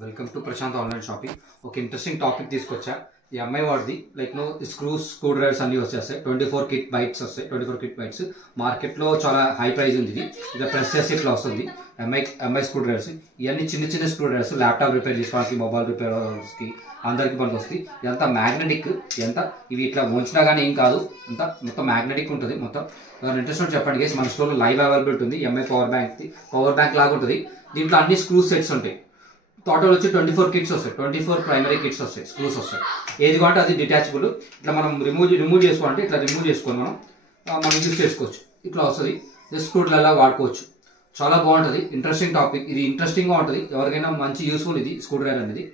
Welcome to Prashant online shopping. ఒక interesting topic తీసుకొచ్చా. ఈ అమ్మాయి వాడిది లైక్ స్క్రూ డ్రైవర్స్ అన్ని వచ్చేస్తాయి. 24 కిట్ బైట్స్ వస్తాయి. 24 కిట్ బైట్స్ మార్కెట్లో చాలా హై ప్రైస్ ఉంది. ఇది ప్రెస్ చేసి ఇట్లా వస్తుంది. MI screw drivers. ఇవన్నీ చిన్న చిన్న స్క్రూ డ్రైవర్స్ ల్యాప్టాప్ రిపేర్ చేసుకోవడానికి, మొబైల్ రిపేర్స్కి అందరికి పనికి వస్తాయి. ఇదంతా మ్యాగ్నెటిక్. ఇవి ఇట్లా ఉంచినా కానీ ఏం కాదు. మొత్తం మ్యాగ్నెటిక్ ఉంటుంది. మొత్తం ఇంట్రెస్ట్ ఉంటే చెప్పండి గైస్. మన స్టోర్లో లైవ్ అవైలబిలిటీ ఉంది. ఎంఐ పవర్ బ్యాంక్ లాగా ఉంటుంది. దీంట్లో అన్ని స్క్రూ సెట్స్ ఉంటాయి. టోటల్ వచ్చి 24 కిట్స్ వస్తాయి. 24 ప్రైమరీ కిట్స్ వస్తాయి. స్క్రూస్ వస్తాయి. ఏది కావాలంటే అది డిటాచబుల్. ఇట్లా మనం రిమూవ్ చేసుకోవాలంటే ఇట్లా రిమూవ్ చేసుకొని మనం యూజ్ చేసుకోవచ్చు. ఇట్లా వస్తుంది. స్క్రూడ్లలో వాడుకోవచ్చు. చాలా బాగుంటుంది. Interesting topic. ఇది ఇంట్రెస్టింగ్గా ఉంటుంది. ఎవరికైనా మంచి యూస్ఫుల్ ఇది స్క్రూ డ్రైవర్ అనేది.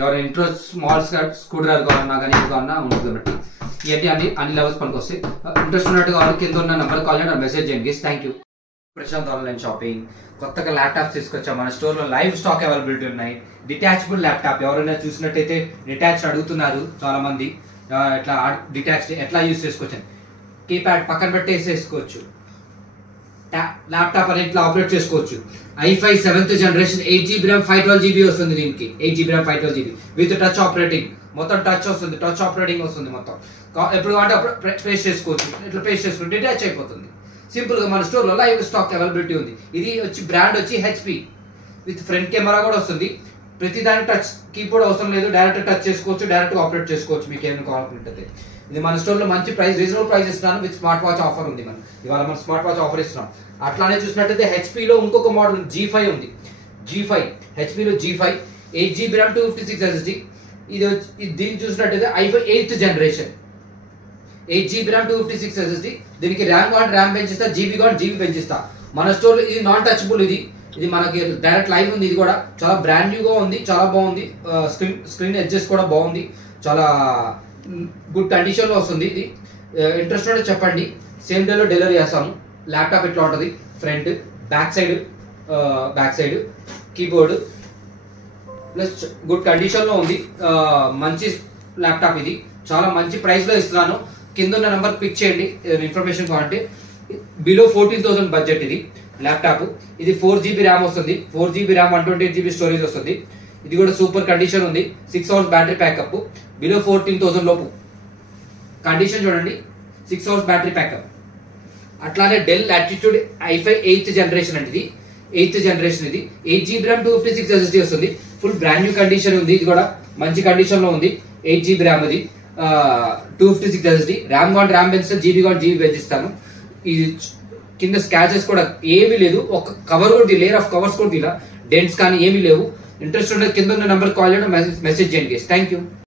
ఎవరైనా ఇంట్రెస్ట్ స్మాల్ స్క్రూ డ్రైవర్ కావాలన్నా కానీ కావాలన్నా ఉంటుంది కాబట్టి ఇవన్నీ అన్ని లెవెల్స్ పనికి వస్తాయి. ఇంట్రెస్ట్ ఉన్నట్టుగా వాళ్ళకి కింద ఉన్న నెంబర్ కాల్ చేయండి, మెసేజ్ చేయండి. Thank you. Prashant online shopping కొత్తగా ల్యాప్టాప్స్ తీసుకొచ్చా. మన స్టోర్లో లైవ్ స్టాక్ అవైలబిలిటీ ఉన్నాయి. డిటాచబుల్ ల్యాప్టాప్ ఎవరైనా చూసినట్టయితే డిటాచ్ అడుగుతున్నారు చాలా మంది. ఇట్లా డిటాచ్ ఎట్లా యూజ్ చేసుకోవచ్చు. కీప్యాడ్ పక్కన పెట్టేసి వేసుకోవచ్చు. ల్యాప్టాప్ అనేది ఇట్లా ఆపరేట్ చేసుకోవచ్చు. i5 7th generation 8GB RAM 512GB వస్తుంది. దీనికి 8GB RAM 512GB with touch operating. మొత్తం టచ్ వస్తుంది. టచ్ ఆపరేటింగ్ వస్తుంది. మొత్తం ఎప్పుడు అంటే అప్పుడు పేస్ట్ చేసుకోవచ్చు. ఇట్లా పేస్ట్ చేసుకుంటే డిటాచ్ అయిపోతుంది. సింపుల్ గా మన స్టోర్ లో లైవ్ స్టాక్ అవైలబిలిటీ ఉంది. ఇది వచ్చి బ్రాండ్ వచ్చి HP విత్ ఫ్రంట్ కెమెరా కూడా వస్తుంది. ప్రతి దానికి టచ్ కీబోర్డ్ అవసరం లేదు. డైరెక్ట్ టచ్ చేసుకోవచ్చు. డైరెక్ట్ ఆపరేట్ చేసుకోవచ్చు. మీకు ఏమైనా కావాలనుకుంటుంది. ఇది మన స్టోర్ లో మంచి ప్రైస్, రీజనబుల్ ప్రైస్ ఇస్తున్నాను. విత్ స్మార్ట్ వాచ్ ఆఫర్ ఉంది. మనం ఇవాళ మన స్మార్ట్ వాచ్ ఆఫర్ ఇస్తున్నాం. అట్లానే చూసినట్టయితే HP లో ఇంకొక మోడల్ G5 ఉంది. G5 HP లో G5 8GB RAM 256 SSD. ఇది దీన్ని చూసినట్టయితే i5 8th generation 8GB RAM 256 SSD. దీనికి ర్యామ్ కావాలి ర్యామ్ పెంచిస్తా, జీబీ కావాలి జీబీ పెంచిస్తా. మన స్టోర్ ఇది నాన్ టచబుల్. ఇది మనకి డైరెక్ట్ లైవ్ ఉంది. ఇది కూడా చాలా బ్రాండ్ న్యూగా ఉంది. చాలా బాగుంది. స్క్రీన్ ఎడ్జెస్ కూడా బాగుంది. చాలా గుడ్ కండిషన్ లో వస్తుంది. ఇది ఇంట్రెస్ట్ ఉంటే చెప్పండి. సేమ్ డేలో డెలివరీ చేస్తాము. ల్యాప్టాప్ ఇట్లా ఉంటుంది. Front back side keyboard plus good condition లో ఉంది. మంచి ల్యాప్టాప్. ఇది చాలా మంచి ప్రైస్ లో ఇస్తున్నాను. కింద ఉన్న నెంబర్ పిక్ చేయండి. ఇన్ఫర్మేషన్ కావాలంటే. బిలో 14,000 బడ్జెట్ ఇది ల్యాప్టాప్. ఇది 4GB ర్యామ్ వస్తుంది. 4GB ర్యామ్ 128GB స్టోరేజ్ వస్తుంది. ఇది కూడా సూపర్ కండిషన్ ఉంది. 6 hours బ్యాటరీ ప్యాకప్. బిలో 14,000 లోపు కండిషన్ చూడండి. 6 hours బ్యాటరీ ప్యాకప్. అట్లానే del latitude i5 8th generation అంటే ఇది 8th జనరేషన్. ఇది 8GB RAM 256 SSD వస్తుంది. ఫుల్ బ్రాండ్ న్యూ కండిషన్ ఉంది. ఇది కూడా మంచి కండిషన్ లో ఉంది. 8GB RAM ఇది 256 SSD. ర్యామ్ కావాలి ర్యామ్ పెంచితే, జీబీ కావాలి జీబీ పెంచిస్తాను. ఇది కింద స్క్రాచెస్ కూడా ఏమీ లేదు. ఒక కవర్ కూడా లేయర్ ఆఫ్ కవర్స్ కూడా ఇలా డెంట్స్ కానీ ఏమీ లేవు. ఇంట్రెస్ట్ ఉంటే కింద ఉన్న నెంబర్ కాల్ చేయడం, మెసేజ్ చేయండి. Thank you.